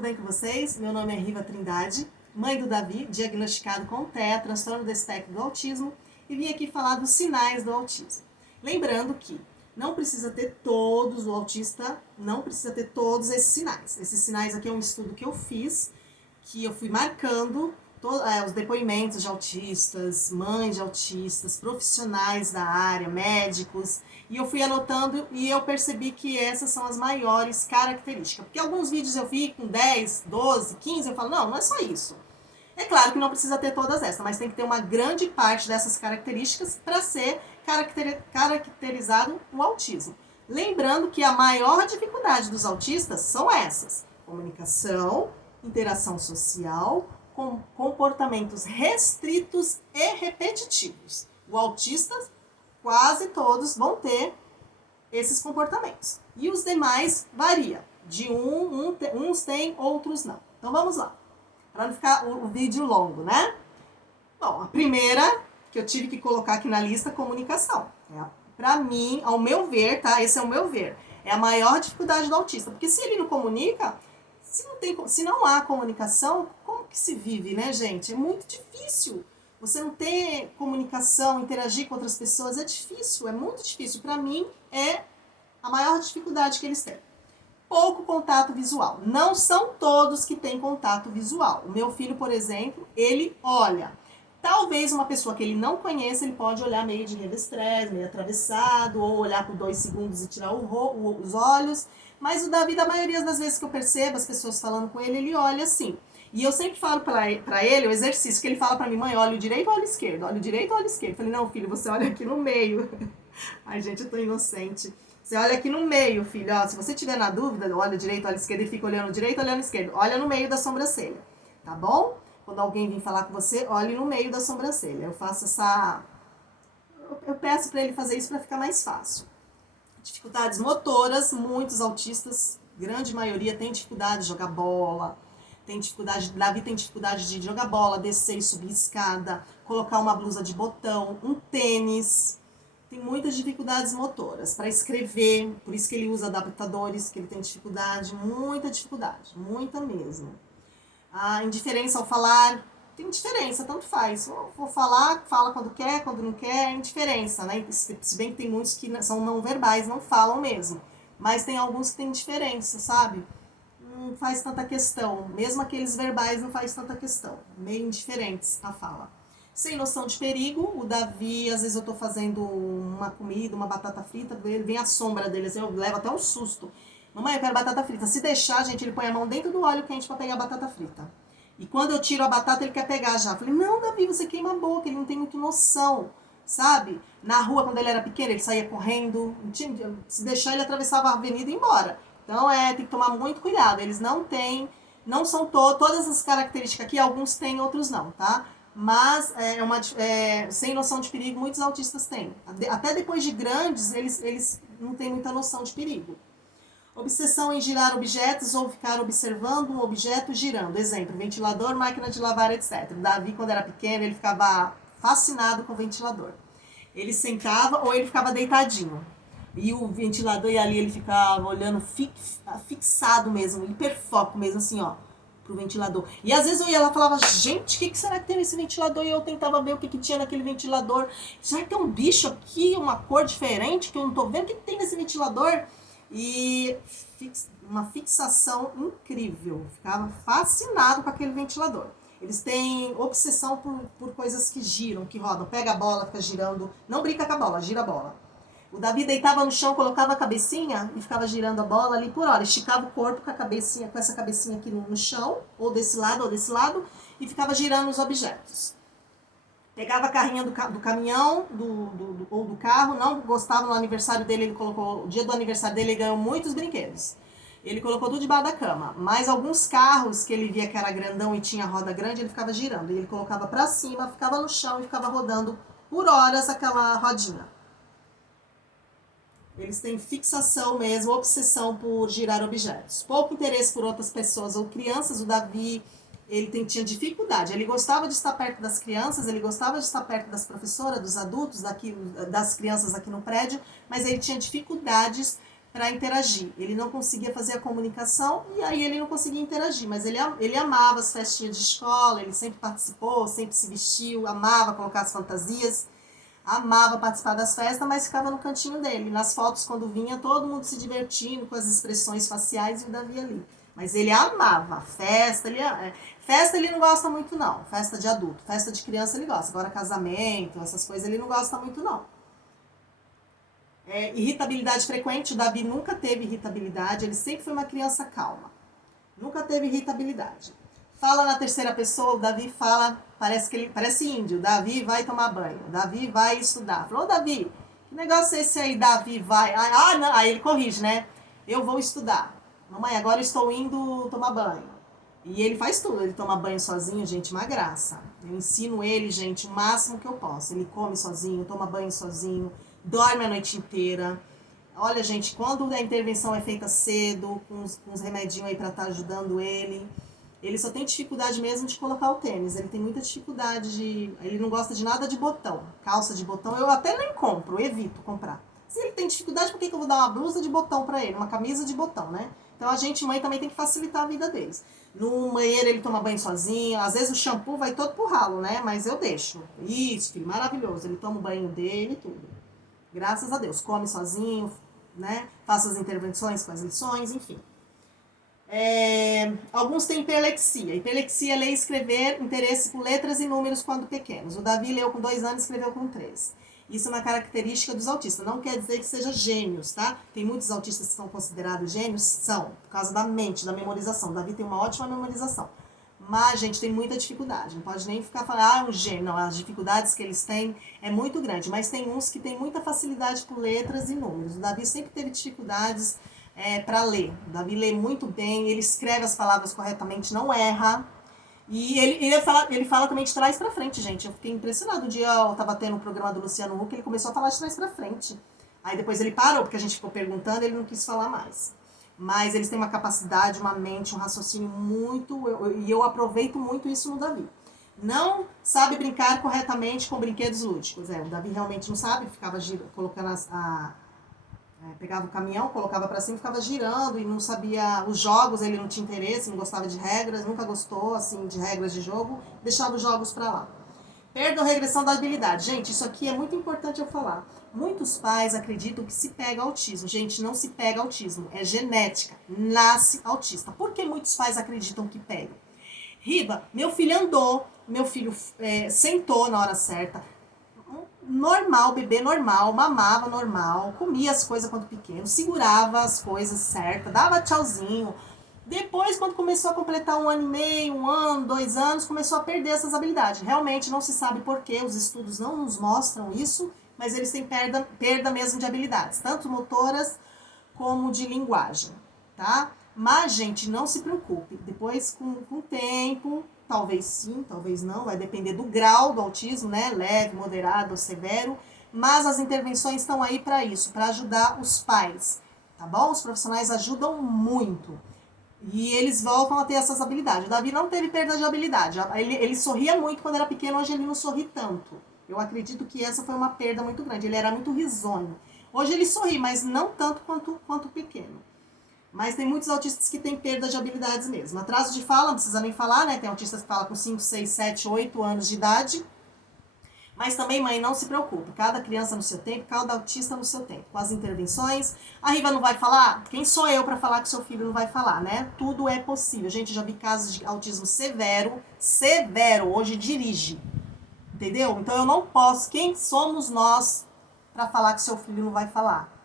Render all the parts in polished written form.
tudo bem com vocês? Meu nome é Riva Trindade, mãe do Davi, diagnosticado com TEA, transtorno do espectro do autismo, e vim aqui falar dos sinais do autismo. Lembrando que não precisa ter todos, o autista não precisa ter todos esses sinais. Esses sinais aqui é um estudo que eu fiz, que eu fui marcando os depoimentos de autistas, mães de autistas, profissionais da área, médicos, e eu fui anotando e eu percebi que essas são as maiores características. Porque alguns vídeos eu vi com 10, 12, 15, eu falo, não é só isso. É claro que não precisa ter todas essas, mas tem que ter uma grande parte dessas características para ser caracterizado o autismo. Lembrando que a maior dificuldade dos autistas são essas: comunicação, interação social, com comportamentos restritos e repetitivos. O autista, quase todos vão ter esses comportamentos. E os demais varia. De uns tem, outros não. Então vamos lá. Para não ficar o vídeo longo, né? Bom, a primeira que eu tive que colocar aqui na lista, comunicação. Para mim, ao meu ver, tá? Esse é o meu ver. É a maior dificuldade do autista. Porque se ele não comunica, se não há comunicação, como que se vive, né, gente? É muito difícil. Você não ter comunicação, interagir com outras pessoas, é difícil, é muito difícil. Para mim, é a maior dificuldade que eles têm. Pouco contato visual. Não são todos que têm contato visual. O meu filho, por exemplo, ele olha. Talvez uma pessoa que ele não conheça, ele pode olhar meio de revestrez, meio atravessado, ou olhar por 2 segundos e tirar os olhos. Mas o Davi, da maioria das vezes que eu percebo as pessoas falando com ele, ele olha assim. E eu sempre falo pra ele o exercício, que ele fala pra mim, mãe, olha o direito ou olha o esquerdo? Olha o direito ou olha o esquerdo? Eu falei, não, filho, você olha aqui no meio. Ai, gente, eu tô inocente. Você olha aqui no meio, filho. Ó, se você tiver na dúvida, olha direito, olha esquerda e fica olhando direito, olhando esquerdo. Olha no meio da sobrancelha, tá bom? Quando alguém vir falar com você, olhe no meio da sobrancelha. Eu faço essa... Eu peço pra ele fazer isso pra ficar mais fácil. Dificuldades motoras, muitos autistas, grande maioria, tem dificuldade de jogar bola, Davi tem dificuldade de jogar bola, descer e subir escada, colocar uma blusa de botão, um tênis. Tem muitas dificuldades motoras para escrever, por isso que ele usa adaptadores, que ele tem dificuldade, muita mesmo. A indiferença ao falar, tem diferença, tanto faz. Vou falar, fala quando quer, quando não quer, é indiferença, né? Se bem que tem muitos que são não verbais, não falam mesmo. Mas tem alguns que tem diferença, sabe? Não faz tanta questão. Mesmo aqueles verbais não faz tanta questão. Meio indiferentes a fala. Sem noção de perigo, o Davi, às vezes eu tô fazendo uma comida, uma batata frita, ele vem a sombra dele, assim, eu levo até um susto. Mamãe, eu quero batata frita. Se deixar, gente, ele põe a mão dentro do óleo quente pra pegar a batata frita. E quando eu tiro a batata, ele quer pegar já. Eu falei, não, Davi, você queima a boca, ele não tem muito noção, sabe? Na rua, quando ele era pequeno, ele saía correndo, se deixar, ele atravessava a avenida e ia embora. Então, tem que tomar muito cuidado. Eles não são todas as características aqui, alguns têm, outros não, tá? Mas, sem noção de perigo, muitos autistas têm. Até depois de grandes, eles não têm muita noção de perigo. Obsessão em girar objetos ou ficar observando um objeto girando. Exemplo, ventilador, máquina de lavar, etc. O Davi, quando era pequeno, ele ficava fascinado com o ventilador. Ele sentava ou ele ficava deitadinho. E o ventilador, e ali ele ficava olhando fixado mesmo, hiperfoco mesmo, assim, ó, pro ventilador. E às vezes eu ia lá e falava, gente, o que será que tem nesse ventilador? E eu tentava ver o que tinha naquele ventilador. Será que tem um bicho aqui, uma cor diferente que eu não tô vendo? O que tem nesse ventilador? E uma fixação incrível. Ficava fascinado com aquele ventilador. Eles têm obsessão por coisas que giram, que rodam. Pega a bola, fica girando. Não brinca com a bola, gira a bola. O Davi deitava no chão, colocava a cabecinha e ficava girando a bola ali por hora. Esticava o corpo com a cabecinha, com essa cabecinha aqui no chão, ou desse lado, e ficava girando os objetos. Pegava a carrinha do caminhão ou do carro, não gostava no aniversário dele, ele colocou, o dia do aniversário dele, ele ganhou muitos brinquedos. Ele colocou tudo debaixo da cama, mas alguns carros que ele via que era grandão e tinha roda grande, ele ficava girando. E ele colocava pra cima, ficava no chão e ficava rodando por horas aquela rodinha. Eles têm fixação mesmo, obsessão por girar objetos. Pouco interesse por outras pessoas ou crianças. O Davi, ele tinha dificuldade. Ele gostava de estar perto das crianças, ele gostava de estar perto das professoras, dos adultos, das crianças aqui no prédio, mas ele tinha dificuldades para interagir. Ele não conseguia fazer a comunicação e aí ele não conseguia interagir, mas ele amava as festinhas de escola, ele sempre participou, sempre se vestiu, amava colocar as fantasias, amava participar das festas, mas ficava no cantinho dele. Nas fotos, quando vinha, todo mundo se divertindo com as expressões faciais e o Davi ali. Mas ele amava festa, festa ele não gosta muito não, festa de adulto, festa de criança ele gosta, agora casamento, essas coisas ele não gosta muito não. Irritabilidade frequente, o Davi nunca teve irritabilidade, ele sempre foi uma criança calma, nunca teve irritabilidade. Fala na terceira pessoa, o Davi fala, parece índio, o Davi vai tomar banho, o Davi vai estudar. Falou, Davi, que negócio é esse aí, Davi vai? Não, aí ele corrige, né? Eu vou estudar. Mamãe, agora eu estou indo tomar banho. E ele faz tudo, ele toma banho sozinho, gente, uma graça. Eu ensino ele, gente, o máximo que eu posso. Ele come sozinho, toma banho sozinho, dorme a noite inteira. Olha, gente, quando a intervenção é feita cedo, com os remedinhos aí para estar ajudando ele só tem dificuldade mesmo de colocar o tênis. Ele tem muita dificuldade de... Ele não gosta de nada de botão. Calça de botão eu até nem compro, eu evito comprar. Se ele tem dificuldade, por que eu vou dar uma blusa de botão para ele? Uma camisa de botão, né? Então a gente, mãe, também tem que facilitar a vida deles. No banheiro ele toma banho sozinho. Às vezes o shampoo vai todo pro ralo, né? Mas eu deixo. Isso, filho, maravilhoso. Ele toma o banho dele e tudo. Graças a Deus. Come sozinho, né? Faça as intervenções com as lições, enfim. Alguns têm hiperlexia. Hiperlexia é ler e escrever, interesse por letras e números quando pequenos. O Davi leu com 2 anos e escreveu com 3. Isso é uma característica dos autistas. Não quer dizer que seja gênios, tá? Tem muitos autistas que são considerados gênios, são, por causa da mente, da memorização. O Davi tem uma ótima memorização. Mas, gente, tem muita dificuldade. Não pode nem ficar falando, é um gênio. Não, as dificuldades que eles têm é muito grande. Mas tem uns que têm muita facilidade por letras e números. O Davi sempre teve dificuldades para ler. O Davi lê muito bem, ele escreve as palavras corretamente, não erra. E ele fala também de trás pra frente, gente. Eu fiquei impressionado. Um dia eu tava tendo um programa do Luciano Huck, ele começou a falar de trás pra frente. Aí depois ele parou, porque a gente ficou perguntando, ele não quis falar mais. Mas eles têm uma capacidade, uma mente, um raciocínio muito... E eu aproveito muito isso no Davi. Não sabe brincar corretamente com brinquedos lúdicos. O Davi realmente não sabe, ficava colocando pegava o caminhão, colocava pra cima e ficava girando e não sabia os jogos, ele não tinha interesse, não gostava de regras, nunca gostou assim de regras de jogo, deixava os jogos pra lá. Perda ou regressão da habilidade. Gente, isso aqui é muito importante eu falar. Muitos pais acreditam que se pega autismo. Gente, não se pega autismo, é genética, nasce autista. Por que muitos pais acreditam que pega? Riba, meu filho andou, meu filho sentou na hora certa, normal, bebê normal, mamava normal, comia as coisas quando pequeno, segurava as coisas certas, dava tchauzinho. Depois, quando começou a completar 1 ano e meio, 1 ano, 2 anos, começou a perder essas habilidades. Realmente não se sabe por quê, os estudos não nos mostram isso, mas eles têm perda mesmo de habilidades, tanto motoras como de linguagem, tá? Mas, gente, não se preocupe, depois com o tempo... Talvez sim, talvez não, vai depender do grau do autismo, né? Leve, moderado ou severo. Mas as intervenções estão aí para isso, para ajudar os pais, tá bom? Os profissionais ajudam muito. E eles voltam a ter essas habilidades. O Davi não teve perda de habilidade. Ele sorria muito quando era pequeno, hoje ele não sorri tanto. Eu acredito que essa foi uma perda muito grande. Ele era muito risonho. Hoje ele sorri, mas não tanto quanto pequeno. Mas tem muitos autistas que têm perda de habilidades mesmo. Atraso de fala, não precisa nem falar, né? Tem autistas que falam com 5, 6, 7, 8 anos de idade. Mas também, mãe, não se preocupe. Cada criança no seu tempo, cada autista no seu tempo. Com as intervenções. A Riva não vai falar? Quem sou eu para falar que seu filho não vai falar, né? Tudo é possível. Gente, já vi casos de autismo severo. Severo. Hoje dirige. Entendeu? Então eu não posso. Quem somos nós para falar que seu filho não vai falar?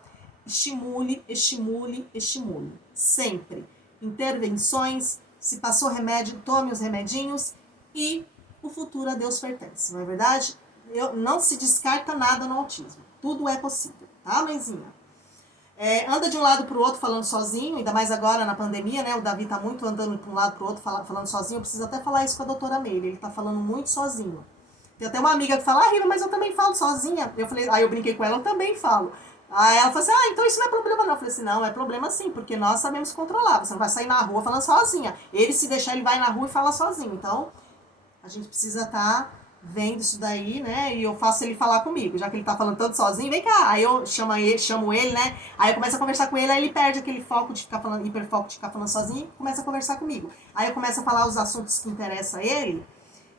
Estimule, estimule, estimule. Sempre. Intervenções, se passou remédio, tome os remedinhos e o futuro a Deus pertence, não é verdade? Não se descarta nada no autismo. Tudo é possível, tá, mãezinha? Anda de um lado para o outro falando sozinho, ainda mais agora na pandemia, né? O Davi tá muito andando de um lado para o outro falando sozinho. Eu preciso até falar isso com a doutora Meire, ele tá falando muito sozinho. Tem até uma amiga que fala, Rita, mas eu também falo sozinha. Aí eu brinquei com ela, eu também falo. Aí ela falou assim, então isso não é problema não. Eu falei assim, não, é problema sim, porque nós sabemos controlar. Você não vai sair na rua falando sozinha. Ele, se deixar, ele vai na rua e fala sozinho. Então, a gente precisa estar vendo isso daí, né? E eu faço ele falar comigo, já que ele tá falando tanto sozinho, vem cá. Aí eu chamo ele, né? Aí eu começo a conversar com ele, aí ele perde aquele foco de ficar falando, hiperfoco de ficar falando sozinho, e começa a conversar comigo. Aí eu começo a falar os assuntos que interessam a ele,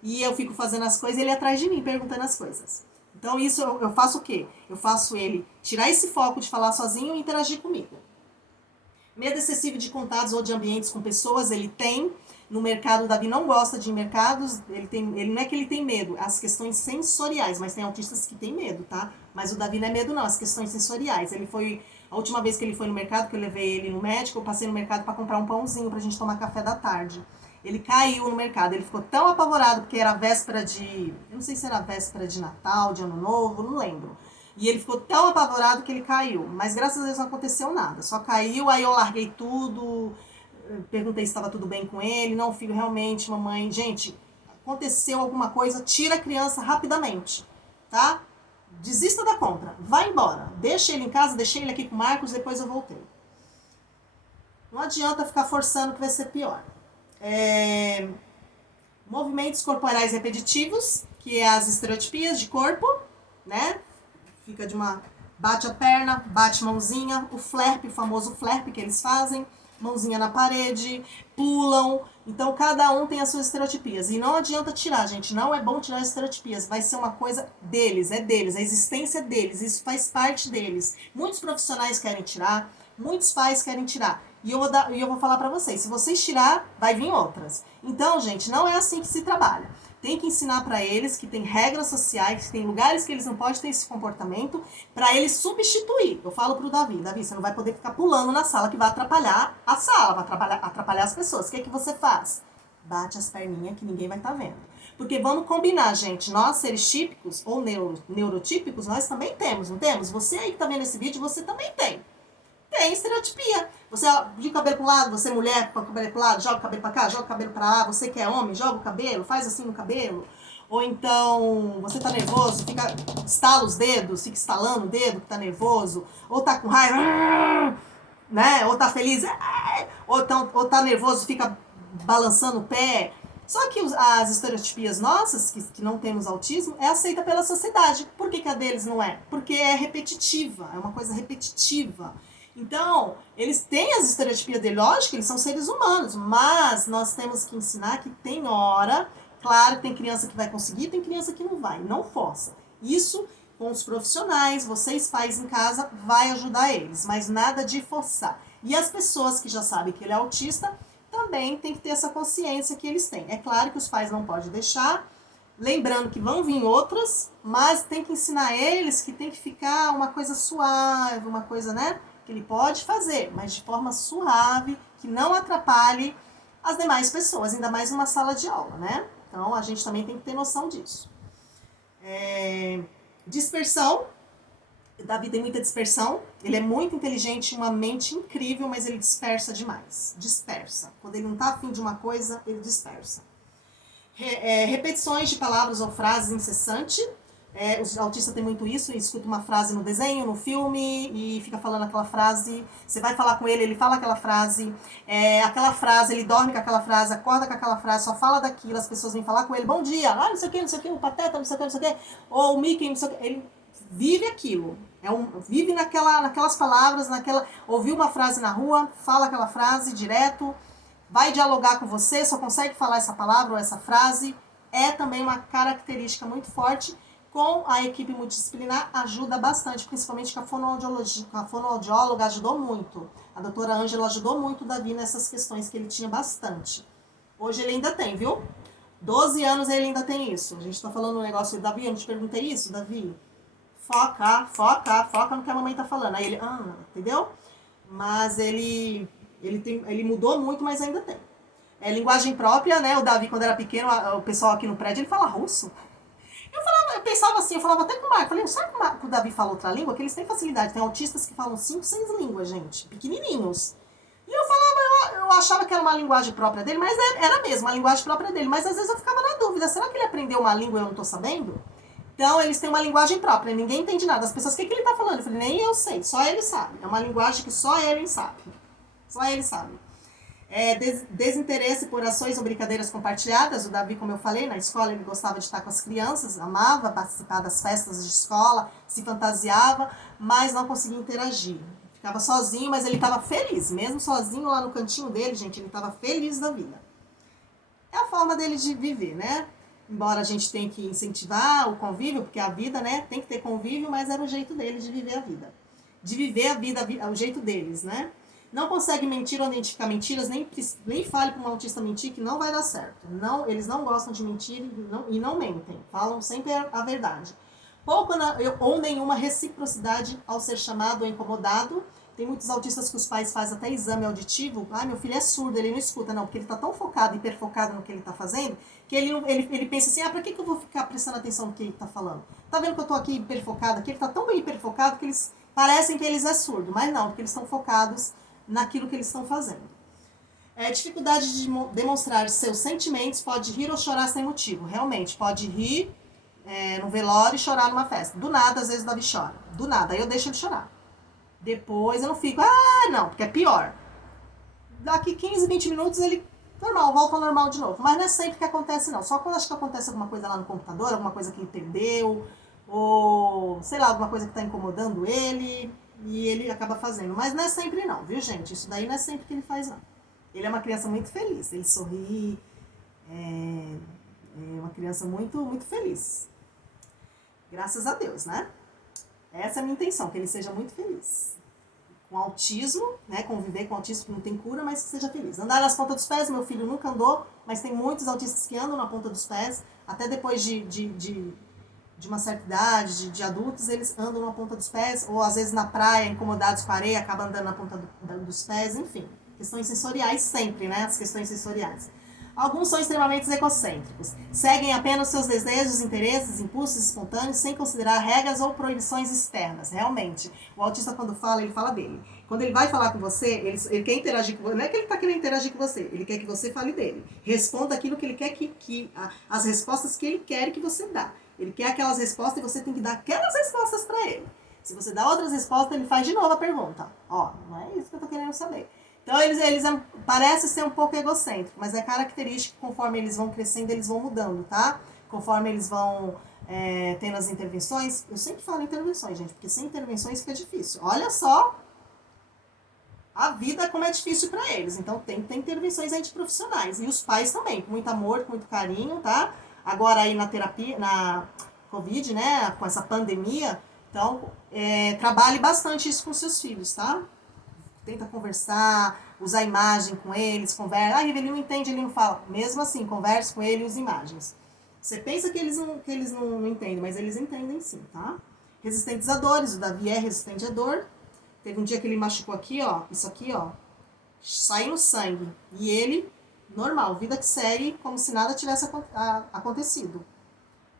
e eu fico fazendo as coisas, e ele atrás de mim, perguntando as coisas. Então isso eu faço o quê? Eu faço ele tirar esse foco de falar sozinho e interagir comigo. Medo excessivo de contatos ou de ambientes com pessoas, ele tem. No mercado, o Davi não gosta de ir em mercados, ele não é que ele tem medo, as questões sensoriais, mas tem autistas que têm medo, tá? Mas o Davi não é medo não, as questões sensoriais. A última vez que ele foi no mercado, que eu levei ele no médico, eu passei no mercado para comprar um pãozinho pra gente tomar café da tarde. Ele caiu no mercado, ele ficou tão apavorado, porque era véspera de, eu não sei se era véspera de Natal, de Ano Novo, não lembro. E ele ficou tão apavorado que ele caiu. Mas graças a Deus não aconteceu nada. Só caiu, aí eu larguei tudo, perguntei se estava tudo bem com ele. Não, filho, realmente, mamãe. Gente, aconteceu alguma coisa, tira a criança rapidamente, tá? Desista da compra, vai embora. Deixa ele em casa, deixei ele aqui com o Marcos, depois eu voltei. Não adianta ficar forçando que vai ser pior. Movimentos corporais repetitivos, que é as estereotipias de corpo, né? Fica de uma... Bate a perna, bate mãozinha, o flap, o famoso flap que eles fazem, mãozinha na parede, pulam. Então, cada um tem as suas estereotipias. E não adianta tirar, gente. Não é bom tirar as estereotipias. Vai ser uma coisa deles, é deles. A existência deles, isso faz parte deles. Muitos profissionais querem tirar, muitos pais querem tirar. E eu vou falar pra vocês, se vocês tirar, vai vir outras. Então, gente, não é assim que se trabalha. Tem que ensinar para eles que tem regras sociais, que tem lugares que eles não podem ter esse comportamento, para eles substituir. Eu falo pro Davi, você não vai poder ficar pulando na sala que vai atrapalhar a sala, vai atrapalhar as pessoas. O que você faz? Bate as perninhas que ninguém vai estar vendo. Porque vamos combinar, gente, nós seres típicos ou neurotípicos, nós também temos, não temos? Você aí que tá vendo esse vídeo, você também tem. Tem estereotipia. Você de cabelo pro lado, você mulher, com o cabelo pro lado, joga o cabelo pra cá, joga o cabelo pra lá. Você que é homem, joga o cabelo, faz assim no cabelo. Ou então, você tá nervoso, estala os dedos, fica estalando o dedo que tá nervoso. Ou tá com raiva, né? Ou tá feliz, ou tá nervoso, fica balançando o pé. Só que as estereotipias nossas, que não temos autismo, é aceita pela sociedade. Por que a deles não é? Porque é repetitiva, é uma coisa repetitiva. Então, eles têm as estereotipias dele, lógico, eles são seres humanos, mas nós temos que ensinar que tem hora, claro que tem criança que vai conseguir, tem criança que não vai, não força. Isso, com os profissionais, vocês pais em casa, vai ajudar eles, mas nada de forçar. E as pessoas que já sabem que ele é autista, também tem que ter essa consciência que eles têm. É claro que os pais não podem deixar, lembrando que vão vir outras, mas tem que ensinar eles que tem que ficar uma coisa suave, uma coisa, né? Que ele pode fazer, mas de forma suave, que não atrapalhe as demais pessoas, ainda mais numa sala de aula, né? Então, a gente também tem que ter noção disso. Dispersão. O Davi tem muita dispersão. Ele é muito inteligente, uma mente incrível, mas ele dispersa demais. Dispersa. Quando ele não está afim de uma coisa, ele dispersa. Repetições de palavras ou frases incessantes. Os autistas têm muito isso, escuta uma frase no desenho, no filme, e fica falando aquela frase. Você vai falar com ele, ele fala aquela frase, ele dorme com aquela frase, acorda com aquela frase, só fala daquilo, as pessoas vêm falar com ele, bom dia, não sei o que, o Pateta, não sei o que, ou o Mickey, não sei o que, ele vive aquilo, vive naquelas palavras, ouviu uma frase na rua, fala aquela frase direto, vai dialogar com você, só consegue falar essa palavra ou essa frase, é também uma característica muito forte. Com a equipe multidisciplinar ajuda bastante, principalmente com a fonoaudiologia. A fonoaudióloga ajudou muito. A doutora Ângela ajudou muito o Davi nessas questões que ele tinha bastante. Hoje ele ainda tem, viu? 12 anos ele ainda tem isso. A gente tá falando um negócio, Davi, eu não te perguntei isso, Davi? Foca no que a mamãe tá falando. Aí ele, entendeu? Mas ele mudou muito, mas ainda tem. Linguagem própria, né? O Davi, quando era pequeno, o pessoal aqui no prédio, ele fala russo. Eu pensava assim, eu falava até com o Marco, falei, sabe que o Davi fala outra língua? Que eles têm facilidade, tem autistas que falam 5, 6 línguas, gente, pequenininhos. E eu falava, eu achava que era uma linguagem própria dele, mas era mesmo, uma linguagem própria dele, mas às vezes eu ficava na dúvida, será que ele aprendeu uma língua e eu não tô sabendo? Então, eles têm uma linguagem própria, ninguém entende nada. As pessoas, o que ele tá falando? Eu falei, nem eu sei, só ele sabe. É uma linguagem que só ele sabe. Só ele sabe. Desinteresse por ações ou brincadeiras compartilhadas. O Davi, como eu falei, na escola ele gostava de estar com as crianças, amava participar das festas de escola, se fantasiava, mas não conseguia interagir. Ficava sozinho, mas ele estava feliz. Mesmo sozinho lá no cantinho dele, gente, ele estava feliz da vida. É a forma dele de viver, né? Embora a gente tenha que incentivar o convívio, porque a vida, né, tem que ter convívio, mas era o jeito dele de viver a vida. De viver a vida, o jeito deles, né? Não consegue mentir ou identificar mentiras, nem fale para um autista mentir, que não vai dar certo. Não, eles não gostam de mentir e não mentem. Falam sempre a verdade. Pouco ou nenhuma reciprocidade ao ser chamado ou incomodado. Tem muitos autistas que os pais fazem até exame auditivo. Ah, meu filho é surdo, ele não escuta. Não, porque ele está tão focado, hiperfocado no que ele está fazendo, que ele pensa assim, pra que eu vou ficar prestando atenção no que ele está falando? Tá vendo que eu estou aqui hiperfocado? Que ele está tão bem hiperfocado que eles parecem que eles é surdo. Mas não, porque eles estão focados naquilo que eles estão fazendo. Dificuldade de demonstrar seus sentimentos, pode rir ou chorar sem motivo. Realmente, pode rir no velório e chorar numa festa. Do nada, às vezes o Davi chora. Do nada, aí eu deixo ele chorar. Depois eu não fico, não, porque é pior. Daqui 15, 20 minutos ele, normal, volta ao normal de novo. Mas não é sempre que acontece, não. Só quando acho que acontece alguma coisa lá no computador, alguma coisa que ele perdeu, ou sei lá, alguma coisa que está incomodando ele, e ele acaba fazendo. Mas não é sempre não, viu, gente? Isso daí não é sempre que ele faz, não. Ele é uma criança muito feliz, ele sorri, é uma criança muito, muito feliz. Graças a Deus, né? Essa é a minha intenção, que ele seja muito feliz. Com autismo, né? Conviver com autismo que não tem cura, mas que seja feliz. Andar nas pontas dos pés, meu filho nunca andou, mas tem muitos autistas que andam na ponta dos pés, até depois de uma certa idade, de adultos, eles andam na ponta dos pés, ou às vezes na praia, incomodados com a areia, acabam andando na ponta dos pés, enfim. Questões sensoriais sempre, né? As questões sensoriais. Alguns são extremamente egocêntricos. Seguem apenas seus desejos, interesses, impulsos espontâneos, sem considerar regras ou proibições externas. Realmente, o autista quando fala, ele fala dele. Quando ele vai falar com você, ele quer interagir com você. Não é que ele está querendo interagir com você, ele quer que você fale dele. Responda aquilo que ele quer as respostas que ele quer que você dá. Ele quer aquelas respostas e você tem que dar aquelas respostas para ele. Se você dá outras respostas, ele faz de novo a pergunta. Não é isso que eu tô querendo saber. Então, eles parecem ser um pouco egocêntricos, mas é característica, conforme eles vão crescendo, eles vão mudando, tá? Conforme eles vão tendo as intervenções. Eu sempre falo intervenções, gente, porque sem intervenções fica difícil. Olha só a vida como é difícil para eles. Então, tem que ter intervenções antiprofissionais. E os pais também, com muito amor, com muito carinho, tá? Agora aí na terapia, na Covid, né, com essa pandemia, então, trabalhe bastante isso com seus filhos, tá? Tenta conversar, usar imagem com eles, conversa. Ele não entende, ele não fala. Mesmo assim, converse com ele e use imagens. Você pensa que eles não entendem, mas eles entendem sim, tá? Resistentes a dores, o Davi é resistente a dor. Teve um dia que ele machucou aqui, ó, isso aqui, ó, saiu sangue. E ele, normal, vida que segue, como se nada tivesse acontecido.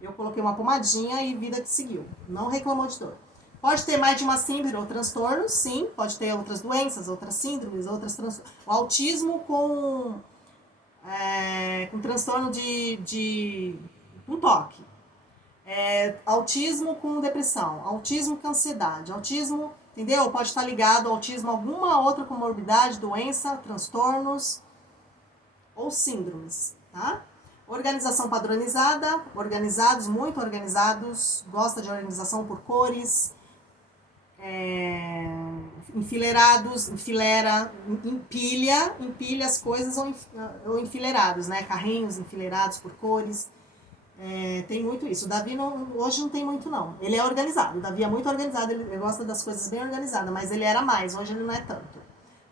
Eu coloquei uma pomadinha e vida que seguiu. Não reclamou de dor. Pode ter mais de uma síndrome ou transtorno, sim. Pode ter outras doenças, outras síndromes, outras transtornos. O autismo com transtorno de um toque. Autismo com depressão. Autismo com ansiedade. Autismo, entendeu? Pode estar ligado ao autismo a alguma outra comorbidade, doença, transtornos ou síndromes, tá? Organização padronizada, organizados, muito organizados, gosta de organização por cores, enfileirados, empilha as coisas ou enfileirados, né? Carrinhos enfileirados por cores. Tem muito isso. O Davi hoje não tem muito, não. Ele é organizado. O Davi é muito organizado, ele gosta das coisas bem organizadas, mas ele era mais, hoje ele não é tanto.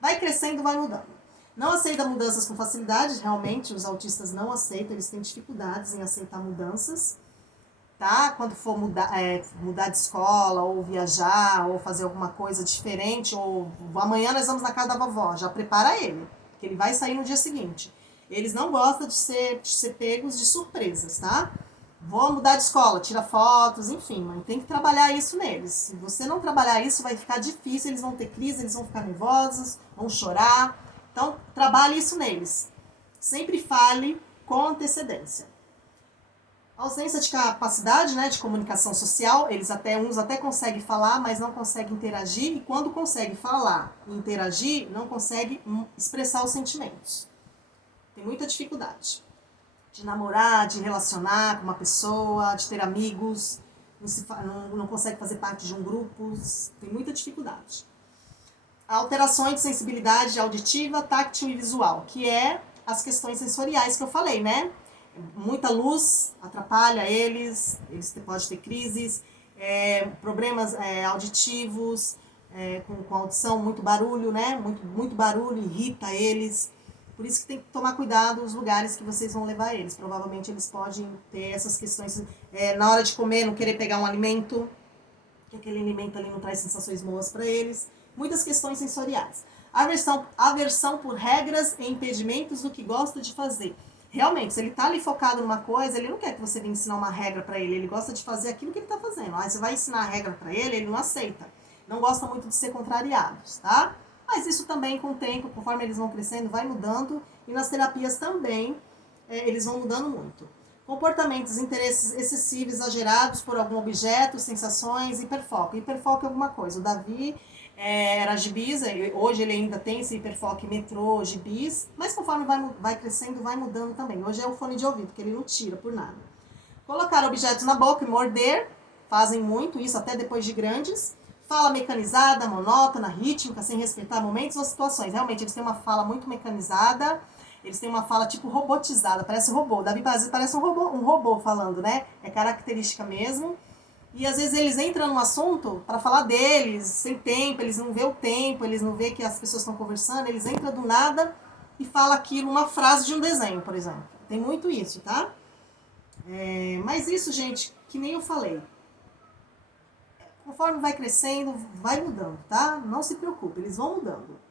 Vai crescendo, vai mudando. Não aceita mudanças com facilidade, realmente os autistas não aceitam, eles têm dificuldades em aceitar mudanças, tá? Quando for mudar de escola, ou viajar, ou fazer alguma coisa diferente, ou amanhã nós vamos na casa da vovó, já prepara ele, que ele vai sair no dia seguinte. Eles não gostam de ser pegos de surpresas, tá? Vou mudar de escola, tira fotos, enfim, mas tem que trabalhar isso neles. Se você não trabalhar isso, vai ficar difícil, eles vão ter crise, eles vão ficar nervosos, vão chorar. Então, trabalhe isso neles. Sempre fale com antecedência. Ausência de capacidade, né, de comunicação social, uns até conseguem falar, mas não conseguem interagir, e quando conseguem falar e interagir, não conseguem expressar os sentimentos. Tem muita dificuldade de namorar, de relacionar com uma pessoa, de ter amigos, não consegue fazer parte de um grupo, tem muita dificuldade. Alterações de sensibilidade auditiva, táctil e visual, que é as questões sensoriais que eu falei, né? Muita luz atrapalha eles podem ter crises, problemas auditivos, com audição, muito barulho, né? Muito barulho, irrita eles. Por isso que tem que tomar cuidado os lugares que vocês vão levar eles. Provavelmente eles podem ter essas questões, na hora de comer, não querer pegar um alimento, que aquele alimento ali não traz sensações boas para eles. Muitas questões sensoriais. Aversão por regras e impedimentos do que gosta de fazer. Realmente, se ele está ali focado numa coisa, ele não quer que você venha ensinar uma regra para ele. Ele gosta de fazer aquilo que ele está fazendo. Aí você vai ensinar a regra para ele, ele não aceita. Não gosta muito de ser contrariados, tá? Mas isso também, com o tempo, conforme eles vão crescendo, vai mudando. E nas terapias também, eles vão mudando muito. Comportamentos, interesses excessivos, exagerados por algum objeto, sensações, hiperfoco. Hiperfoco é alguma coisa. O Davi era gibis, hoje ele ainda tem esse hiperfoco metrô, gibis, mas conforme vai crescendo, vai mudando também. Hoje é o fone de ouvido, que ele não tira por nada. Colocar objetos na boca e morder, fazem muito isso até depois de grandes. Fala mecanizada, monótona, rítmica, sem respeitar momentos ou situações. Realmente, eles têm uma fala muito mecanizada, eles têm uma fala tipo robotizada, parece um robô. Davi parece um robô falando, né? É característica mesmo. E às vezes eles entram no assunto para falar deles, sem tempo, eles não vê o tempo, eles não vê que as pessoas estão conversando, eles entram do nada e falam aquilo, uma frase de um desenho, por exemplo. Tem muito isso, tá? Mas isso, gente, que nem eu falei. Conforme vai crescendo, vai mudando, tá? Não se preocupe, eles vão mudando.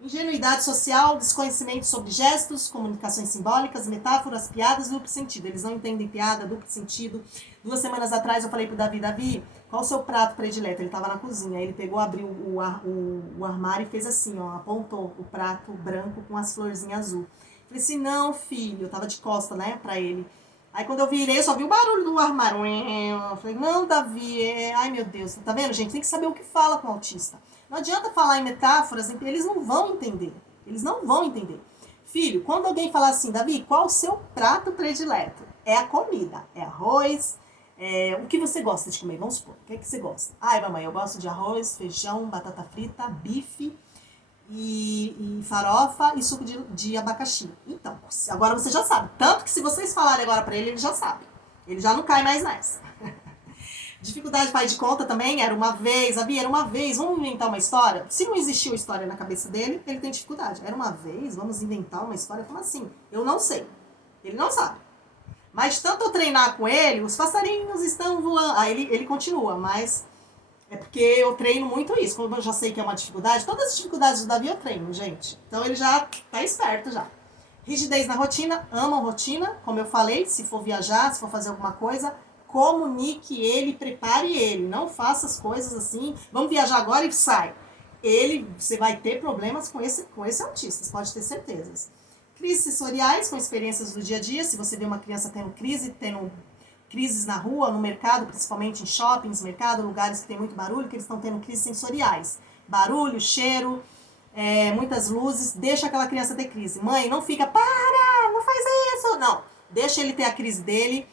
Ingenuidade social, desconhecimento sobre gestos, comunicações simbólicas, metáforas, piadas, duplo sentido. Eles não entendem piada, duplo sentido. 2 semanas atrás eu falei pro Davi, qual o seu prato predileto? Ele estava na cozinha, ele pegou, abriu o armário e fez assim, ó, apontou o prato branco com as florzinhas azul. Falei assim, não, filho, eu tava de costa, né, pra ele. Aí quando eu virei, eu só vi o barulho do armário. Eu falei, não, Davi, ai meu Deus, tá vendo, gente? Tem que saber o que fala com o autista. Não adianta falar em metáforas, eles não vão entender. Eles não vão entender. Filho, quando alguém falar assim, Davi, qual o seu prato predileto? É a comida, é arroz, o que você gosta de comer? Vamos supor, o que é que você gosta? Ai, mamãe, eu gosto de arroz, feijão, batata frita, bife e farofa e suco de abacaxi. Então, agora você já sabe. Tanto que se vocês falarem agora pra ele, ele já sabe. Ele já não cai mais nessa. Dificuldade de pai de conta também, era uma vez, vamos inventar uma história? Se não existiu história na cabeça dele, ele tem dificuldade. Era uma vez, vamos inventar uma história, como assim? Eu não sei. Ele não sabe. Mas tanto eu treinar com ele, os passarinhos estão voando. Aí ele continua, mas é porque eu treino muito isso. Como eu já sei que é uma dificuldade, todas as dificuldades do Davi eu treino, gente. Então ele já tá esperto já. Rigidez na rotina, amam rotina, como eu falei, se for viajar, se for fazer alguma coisa, comunique ele, prepare ele. Não faça as coisas assim, vamos viajar agora e sai. Você vai ter problemas com esse autista, pode ter certezas. Crises sensoriais, com experiências do dia a dia. Se você vê uma criança tendo crises na rua, no mercado, principalmente em shoppings, mercado, lugares que tem muito barulho, que eles estão tendo crises sensoriais. Barulho, cheiro, muitas luzes, deixa aquela criança ter crise. Mãe, não fica, para, não faz isso. Não, deixa ele ter a crise dele.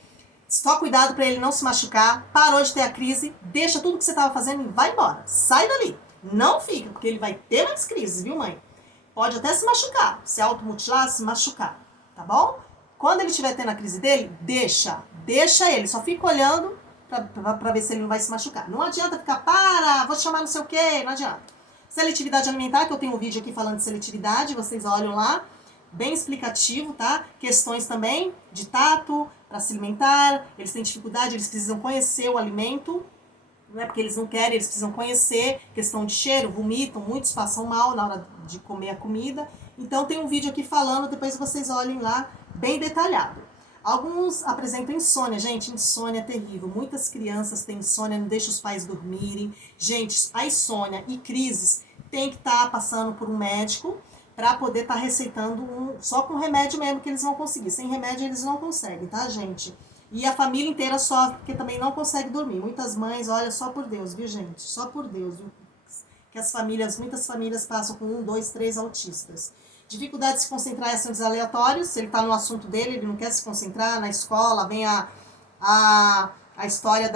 Só cuidado para ele não se machucar. Parou de ter a crise, deixa tudo que você estava fazendo e vai embora. Sai dali. Não fica, porque ele vai ter mais crises, viu, mãe? Pode até se machucar, se automutilar, se machucar, tá bom? Quando ele estiver tendo a crise dele, deixa ele, só fica olhando pra ver se ele não vai se machucar. Não adianta ficar, vou te chamar não sei o quê, não adianta. Seletividade alimentar, que eu tenho um vídeo aqui falando de seletividade, vocês olham lá, bem explicativo, tá? Questões também de tato, para se alimentar, eles têm dificuldade, eles precisam conhecer o alimento, não é porque eles não querem, eles precisam conhecer, questão de cheiro, vomitam, muitos passam mal na hora de comer a comida. Então tem um vídeo aqui falando, depois vocês olhem lá, bem detalhado. Alguns apresentam insônia, gente, insônia é terrível. Muitas crianças têm insônia, não deixam os pais dormirem. Gente, a insônia e crises tem que estar passando por um médico para poder estar receitando só com remédio mesmo que eles vão conseguir. Sem remédio eles não conseguem, tá, gente? E a família inteira sofre porque também não consegue dormir. Muitas mães, olha, só por Deus, viu, gente? Só por Deus, viu? Que muitas famílias passam com 1, 2, 3 autistas. Dificuldade de se concentrar em assuntos aleatórios. Se ele está no assunto dele, ele não quer se concentrar na escola, vem a história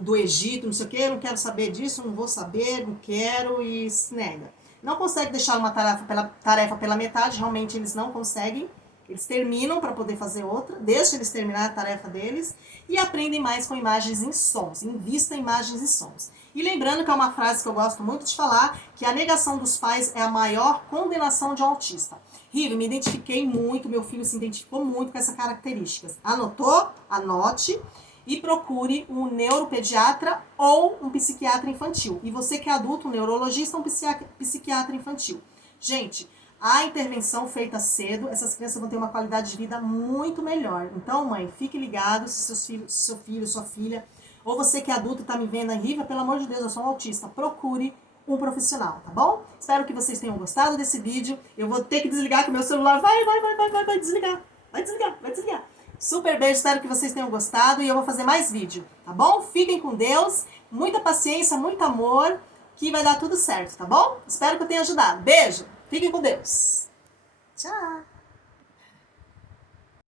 do Egito, não sei o quê, eu não quero saber disso, não vou saber, não quero, e se nega. Não consegue deixar uma tarefa pela metade, realmente eles não conseguem. Eles terminam para poder fazer outra, deixa eles terminar a tarefa deles e aprendem mais com imagens e sons, invista em imagens e sons. E lembrando que é uma frase que eu gosto muito de falar, que a negação dos pais é a maior condenação de um autista. Rive, me identifiquei muito, meu filho se identificou muito com essas características. Anotou? Anote e procure um neuropediatra ou um psiquiatra infantil. E você que é adulto, um neurologista ou um psiquiatra infantil. Gente, a intervenção feita cedo, essas crianças vão ter uma qualidade de vida muito melhor. Então, mãe, fique ligado se seu filho, sua filha, ou você que é adulto e está me vendo aí, Riva, pelo amor de Deus, eu sou um autista, procure um profissional, tá bom? Espero que vocês tenham gostado desse vídeo. Eu vou ter que desligar que o meu celular vai desligar. Vai desligar. Super beijo, espero que vocês tenham gostado e eu vou fazer mais vídeo, tá bom? Fiquem com Deus, muita paciência, muito amor, que vai dar tudo certo, tá bom? Espero que eu tenha ajudado. Beijo! Fiquem com Deus!